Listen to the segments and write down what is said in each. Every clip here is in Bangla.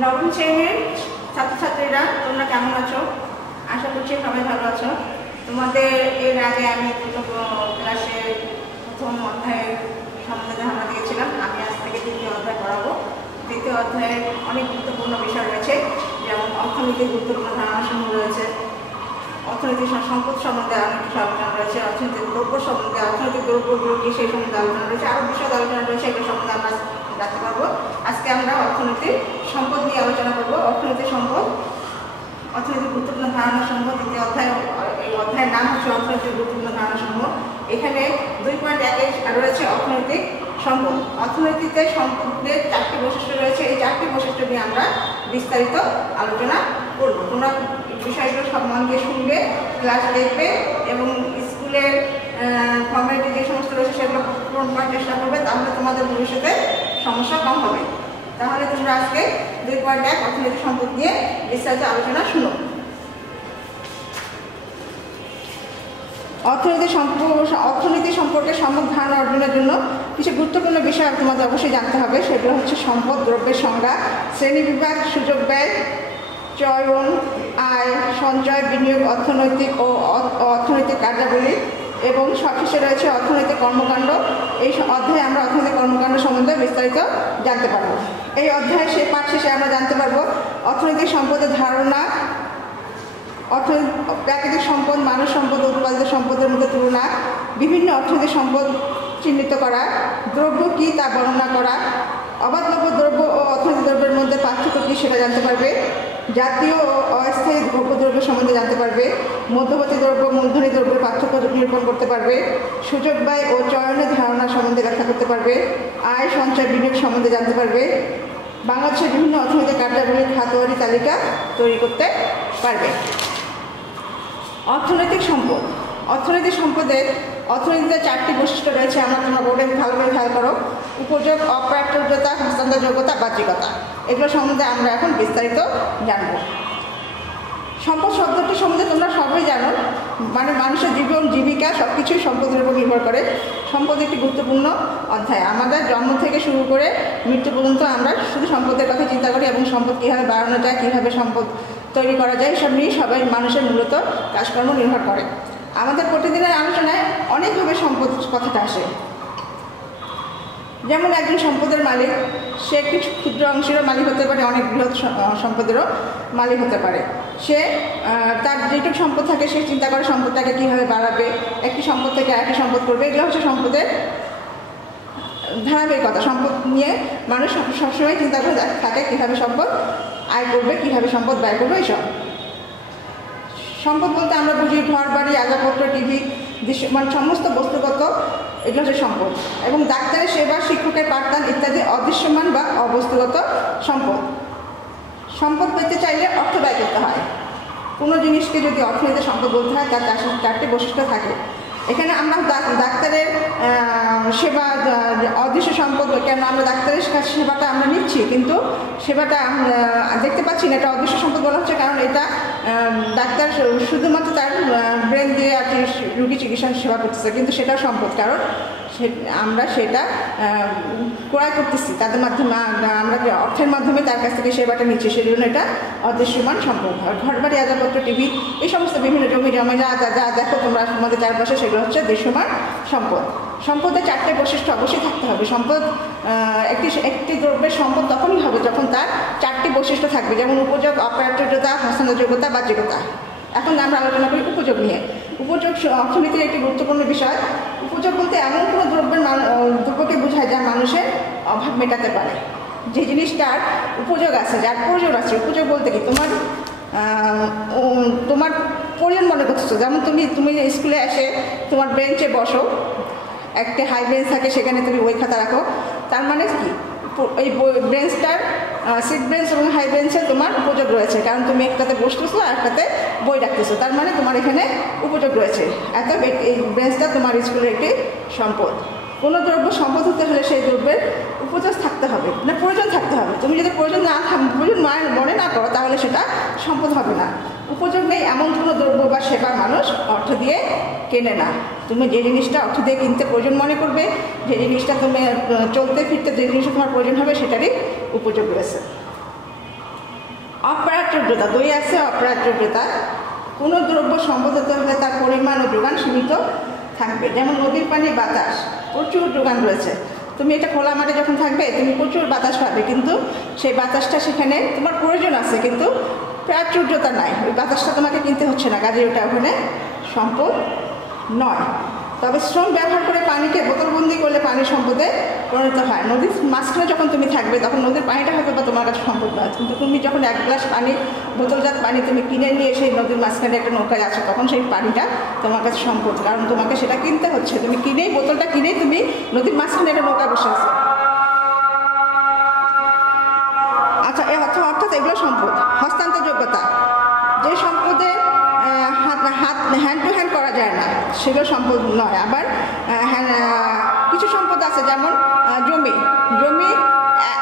নবম শ্রেণীর ছাত্রছাত্রীরা তোমরা কেমন আছো? আশা করছি সবাই ভালো আছো। তোমাদের এর আগে আমি ক্লাসে প্রথম অধ্যায়ের সম্বন্ধে ধারণা দিয়েছিলাম। আমি আজ থেকে দ্বিতীয় অধ্যায় পড়াবো। দ্বিতীয় অধ্যায়ে অনেক গুরুত্বপূর্ণ বিষয় রয়েছে, যেমন অর্থনীতির গুরুত্বপূর্ণ ধারণাসমূহ রয়েছে, অর্থনৈতিক সম্পদ সম্বন্ধে অনেক কিছু আলোচনা রয়েছে, অর্থনৈতিক দ্রব্য সম্বন্ধে, অর্থনৈতিক দ্রব্যগুলো কি সেই সম্বন্ধে আলোচনা রয়েছে, আরও বিষয় আলোচনা রয়েছে। এগুলো সম্বন্ধে আমরা জানতে পারবো। আজকে আমরা অর্থনৈতিক সম্পদ নিয়ে আলোচনা করবো। অর্থনৈতিক গুরুত্বপূর্ণ ধারণাসমূহ দ্বিতীয় অধ্যায়। এই অধ্যায়ের নাম হচ্ছে অর্থনৈতিক গুরুত্বপূর্ণ ধারণাসমূহ। এখানে 2.1 রয়েছে অর্থনৈতিক সম্পদ। অর্থনীতিতে সম্পদের 4টি বৈশিষ্ট্য রয়েছে। এই 4টি বৈশিষ্ট্য নিয়ে আমরা বিস্তারিত আলোচনা করব। তোমরা বিষয়গুলো সব মন দিয়ে শুনবে, ক্লাস দেখবে এবং স্কুলের ফর্মালিটি যে সমস্ত রয়েছে সেগুলো পূরণ করার চেষ্টা করবে, তাহলে তোমাদের ভবিষ্যতে সমস্যা কম হবে। তাহলে তোমরা আজকে 2.1 অর্থনৈতিক সম্পদ নিয়ে বিস্তারিত আলোচনা শুনো। অর্থনীতি সম্পর্কে সম্যক ধারণা অর্জনের জন্য কিছু গুরুত্বপূর্ণ বিষয় তোমাদের অবশ্যই জানতে হবে। সেগুলো হচ্ছে সম্পদ, দ্রব্যের সংজ্ঞা, শ্রেণীবিভাগ, সুযোগ ব্যয়, চয়ন, আয়, সঞ্চয়, বিনিয়োগ, অর্থনৈতিক ও অর্থনৈতিক কার্যাবলী এবং সবশেষে রয়েছে অর্থনৈতিক কর্মকাণ্ড। এই অধ্যায়ে আমরা অর্থনৈতিক কর্মকাণ্ড সম্বন্ধে বিস্তারিত জানতে পারব। এই অধ্যায়ে পাঠ শেষে আমরা জানতে পারব অর্থনৈতিক সম্পদের ধারণা, প্রাকৃতিক সম্পদ, মানব সম্পদ, উৎপাদিত সম্পদের মধ্যে তুলনা, বিভিন্ন অর্থনৈতিক সম্পদ চিহ্নিত করা, দ্রব্য কী তা বর্ণনা করা, অবাধলভ্য দ্রব্য ও অর্থনৈতিক দ্রব্যের মধ্যে পার্থক্য কী সেটা জানতে পারবে, জাতীয় ও অস্থায়ী দ্রব্য সম্বন্ধে জানতে পারবে, মধ্যবর্তী দ্রব্য, মূলধনী দ্রব্যের পার্থক্য নিরূপণ করতে পারবে, সুযোগ ব্যয় ও চয়নের ধারণা সম্বন্ধে ব্যাখ্যা করতে পারবে, আয়, সঞ্চয়, বিনিয়োগ সম্বন্ধে জানতে পারবে, বাংলাদেশের বিভিন্ন অর্থনৈতিক কার্যাবলীর খাতওয়ারি তালিকা তৈরি করতে পারবে। অর্থনৈতিক সম্পদ। অর্থনীতিতে 4টি বৈশিষ্ট্য রয়েছে। তোমরা বোর্ডে ভালোভাবে খেয়াল করো। উপযোগ, অপ্রাপ্যযোগ্যতা, হস্তান্তরযোগ্যতা, বাহ্যিকতা। এগুলো সম্বন্ধে আমরা এখন বিস্তারিত জানব। সম্পদ শব্দটি সম্বন্ধে তোমরা সবাই জানো, মানে মানুষের জীবন জীবিকা সব কিছুই সম্পদের উপর নির্ভর করে। সম্পদ একটি গুরুত্বপূর্ণ অধ্যায়। আমাদের জন্ম থেকে শুরু করে মৃত্যু পর্যন্ত আমরা শুধু সম্পদের কথা চিন্তা করি এবং সম্পদ কীভাবে বাড়ানো যায়, কীভাবে সম্পদ তৈরি করা যায়, সব নিয়ে সবাই মানুষের মূলত কাজকর্ম নির্ভর করে। আমাদের প্রতিদিনের আলোচনায় অনেকভাবে সম্পদ কথাটা আসে। যেমন একজন সম্পদের মালিক, সে একটি ক্ষুদ্র অংশেরও মালিক হতে পারে, অনেক বৃহৎ সম্পদেরও মালিক হতে পারে। সে তার যেটুকু সম্পদ থাকে সে চিন্তা করে সম্পদটাকে কীভাবে বাড়াবে, একটি সম্পদ থেকে আরেকটি সম্পদ করবে। এগুলো হচ্ছে সম্পদের ধারাবাহিকতা। সম্পদ নিয়ে মানুষ সবসময় চিন্তা করে থাকে কীভাবে সম্পদ আয় করবে, কীভাবে সম্পদ ব্যয় করবে। এইসব সম্পদ বলতে আমরা বুঝি ঘর বাড়ি, আসবাবপত্র, টিভি, দৃশ্যমান সমস্ত বস্তুগত, এগুলো হচ্ছে সম্পদ। এবং ডাক্তারের সেবা, শিক্ষকের পাঠদান ইত্যাদি অদৃশ্যমান বা অবস্তুগত সম্পদ। সম্পদ পেতে চাইলে অর্থ ব্যয় করতে হয়। কোনো জিনিসকে যদি অর্থনীতিতে সম্পদ বলতে হয় তার 4টি বৈশিষ্ট্য থাকে। এখানে আমরা ডাক্তারের সেবা অদৃশ্য সম্পদ। কেন আমরা ডাক্তারের সেবাটা আমরা নিচ্ছি কিন্তু সেবাটা দেখতে পাচ্ছি না, এটা অদৃশ্য সম্পদ বলা হচ্ছে। কারণ এটা ডাক্তার শুধুমাত্র তার ব্রেন দিয়ে আর কি রুগী চিকিৎসা সেবা করতেছে, কিন্তু সেটাও সম্পদ, কারণ আমরা সেটা ক্রয় করতেছি তাদের মাধ্যমে, আমরা অর্থের মাধ্যমে তার কাছ থেকে সেবাটা নিচ্ছি, সেই জন্য এটা অদৃশ্যমান সম্পদ। ঘর বাড়ি, আসবাবপত্র, টিভি, এই সমস্ত বিভিন্ন জমি জমা যা দেখো তোমরা আমাদের চারপাশে, সেগুলো হচ্ছে দৃশ্যমান সম্পদ। সম্পদের 4টে বৈশিষ্ট্য অবশ্যই থাকতে হবে। সম্পদ একটি দ্রব্যের সম্পদ তখনই হবে যখন তার 4টি বৈশিষ্ট্য থাকবে, যেমন উপযোগ, অপ্রাপ্যযোগ্যতা, হস্তান্তরযোগ্যতা, বাহ্যিকতা। এখন আমরা আলোচনা করি উপযোগ নিয়ে। উপযোগ অর্থনীতির একটি গুরুত্বপূর্ণ বিষয়। উপযোগ বলতে এমন কোনো দ্রব্যকে বোঝায় যা মানুষের অভাব মেটাতে পারে, যে জিনিসটার উপযোগ আছে, যার প্রয়োজন আছে। উপযোগ বলতে কি তোমার প্রয়োজন মনে করছো। যেমন তুমি স্কুলে এসে তোমার বেঞ্চে বসো, একটা হাই বেঞ্চ থাকে, সেখানে তুমি বই খাতা রাখো। তার মানে কি এই বেঞ্চটার সিট বেঞ্চ এবং হাই বেঞ্চে তোমার উপযোগ রয়েছে, কারণ তুমি একটাতে বসতেছো আর একটাতে বই রাখতেছো। তার মানে তোমার এখানে উপযোগ রয়েছে। এই বেঞ্চটা তোমার স্কুলের একটি সম্পদ। কোনো দ্রব্য সম্পদ হতে হলে সেই দ্রব্যের উপযোগ থাকতে হবে, না প্রয়োজন থাকতে হবে। তুমি যদি প্রয়োজন মনে না করো তাহলে সেটা সম্পদ হবে না। উপযোগ নেই এমন কোনো দ্রব্য বা সেবা মানুষ অর্থ দিয়ে কেনে না। তুমি যে জিনিসটা অর্থ দিয়ে কিনতে প্রয়োজন মনে করবে, যে জিনিসটা তুমি চলতে ফিরতে যে জিনিসটা তোমার প্রয়োজন হবে, সেটারই উপযোগ রয়েছে। অপ্রাচুর্যতা, দুই আছে অপ্রাচুর্যতা। কোনো দ্রব্য সম্পদ হতে হলে তার পরিমাণ ও যোগান সীমিত থাকবে। যেমন নদীর পানি, বাতাস, প্রচুর যোগান রয়েছে। তুমি এটা খোলা মাঠে যখন থাকবে তুমি প্রচুর বাতাস পাবে, কিন্তু সেই বাতাসটা সেখানে তোমার প্রয়োজন আছে, কিন্তু প্রাচুর্যতা নাই, ওই বাতাসটা তোমাকে কিনতে হচ্ছে না, কাজে ওটা ওখানে সম্পদ নয়। তবে শ্রম ব্যবহার করে পানিকে বোতলবন্দি করলে পানি সম্পদে পরিণত হয়। নদীর মাঝখানে যখন তুমি থাকবে তখন নদীর পানিটা হয়তো বা তোমার কাছে সম্পদ নয়, কিন্তু তুমি যখন এক গ্লাস পানি, বোতলজাত পানি তুমি কিনে নিয়ে সেই নদীর মাঝখানে একটা নৌকায় আছো, তখন সেই পানিটা তোমার কাছে সম্পদ, কারণ তোমাকে সেটা কিনতে হচ্ছে। তুমি কিনেই, বোতলটা কিনেই তুমি নদীর মাঝখানে একটা নৌকায় বসে আছো। আচ্ছা, অর্থাৎ এগুলো সম্পদ। হস্তান্তরযোগ্যতা, যে সম্পদের হ্যান্ড টু হ্যান্ড করা যায় না সেগুলো সম্পদ নয়। আবার কিছু সম্পদ আছে, যেমন জমি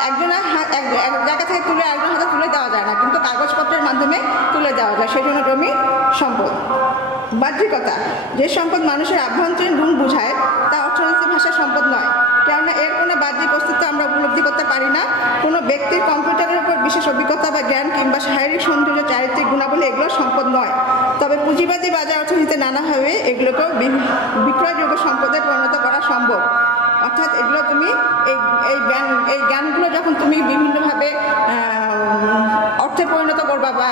একজনের এক জায়গা থেকে তুলে আরেকজনের হাতে তুলে দেওয়া যায় না, কিন্তু কাগজপত্রের মাধ্যমে তুলে দেওয়া যায়, সেই জন্য জমি সম্পদ। বাহ্যিকতা, যে সম্পদ মানুষের আভ্যন্তরীণ গুণ বোঝায় তা অর্থনীতি ভাষায় সম্পদ নয়, কেননা এর কোনো বাহ্যিক অস্তিত্ব আমরা উপলব্ধি করতে পারি না। কোনো ব্যক্তির কম্পিউটারের উপর বিশেষ অভিজ্ঞতা বা জ্ঞান কিংবা শারীরিক সৌন্দর্য, চারিত্রিক গুণাবলী এগুলো সম্পদ নয়। তবে পুঁজিবাদী বাজার অর্থনীতিতে নানাভাবে এগুলোকেও বিক্রয়যোগ্য সম্পদে পরিণত করা সম্ভব। অর্থাৎ এগুলো তুমি এই জ্ঞানগুলো যখন তুমি বিভিন্নভাবে অর্থে পরিণত করবা বা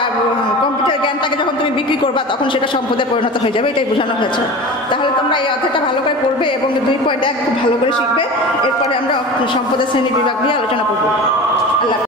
কম্পিউটার জ্ঞানটাকে যখন তুমি বিক্রি করবা, তখন সেটা সম্পদে পরিণত হয়ে যাবে, এটাই বোঝানো হয়েছে। তাহলে তোমরা এই অধ্যায়টা ভালো করে পড়বে এবং 2.1 খুব ভালো করে শিখবে। এরপরে আমরা সম্পদের শ্রেণী বিভাগ নিয়ে আলোচনা করবো। আল্লাহ।